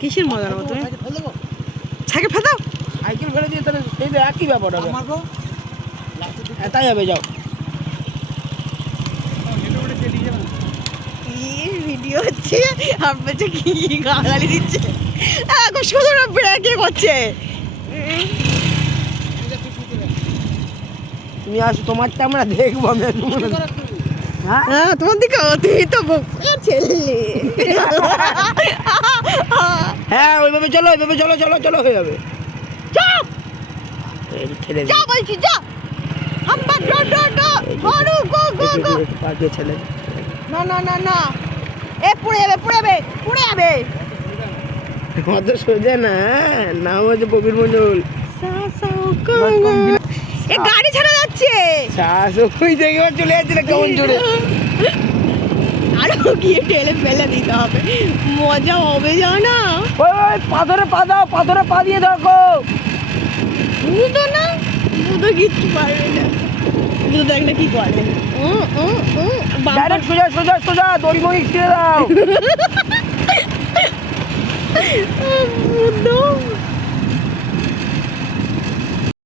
কিসের মজা নেবো তুমি? সাইকেল ফেলে দাও। সাইকেল ফেলে দিয়ে তাহলে সেই একই ব্যাপার হবে। তাই হবে, যাও। ভিডিও হচ্ছে আর বলছে কি গালাগালি দিচ্ছে। এখন শুধু ব্রেকে করছে। তুমি আসো, তোমারটা আমরা দেখবো। আমি হ্যাঁ তোমার দিকে তুমি তো বোকা ছেলে। হ্যাঁ ওইভাবে চলো, ওইভাবে চলো, চলো চলো, হয়ে যাবে। যাও ছেলে যাও বলছি যাও। হাম্বা ডো ডো ডো গরু গো গো গো। পাগে ছেলে। না না না না, এ পুড়ে যাবে পুড়ে যাবে পুড়ে যাবে। অত সোজা না, নাম হচ্ছে প্রবীর মন্ডল। এ গাড়ি ছেড়ে যাচ্ছে। শ্বাস ওই দেখে চলে যাচ্ছে না কেমন জোরে। আরো গিয়ে ঠেলে ফেলে দিতে হবে, মজা হবে জানা। ওই ওই পাথরে পা দাও, পাথরে পা দিয়ে দেখো। বুঝতো না, বুঝতো কিচ্ছু পারবে না। বুঝতো দেখ না কি করে। ডাইরেক্ট সোজা সোজা সোজা দড়ি মড়ি ছিঁড়ে দাও। বুঝতো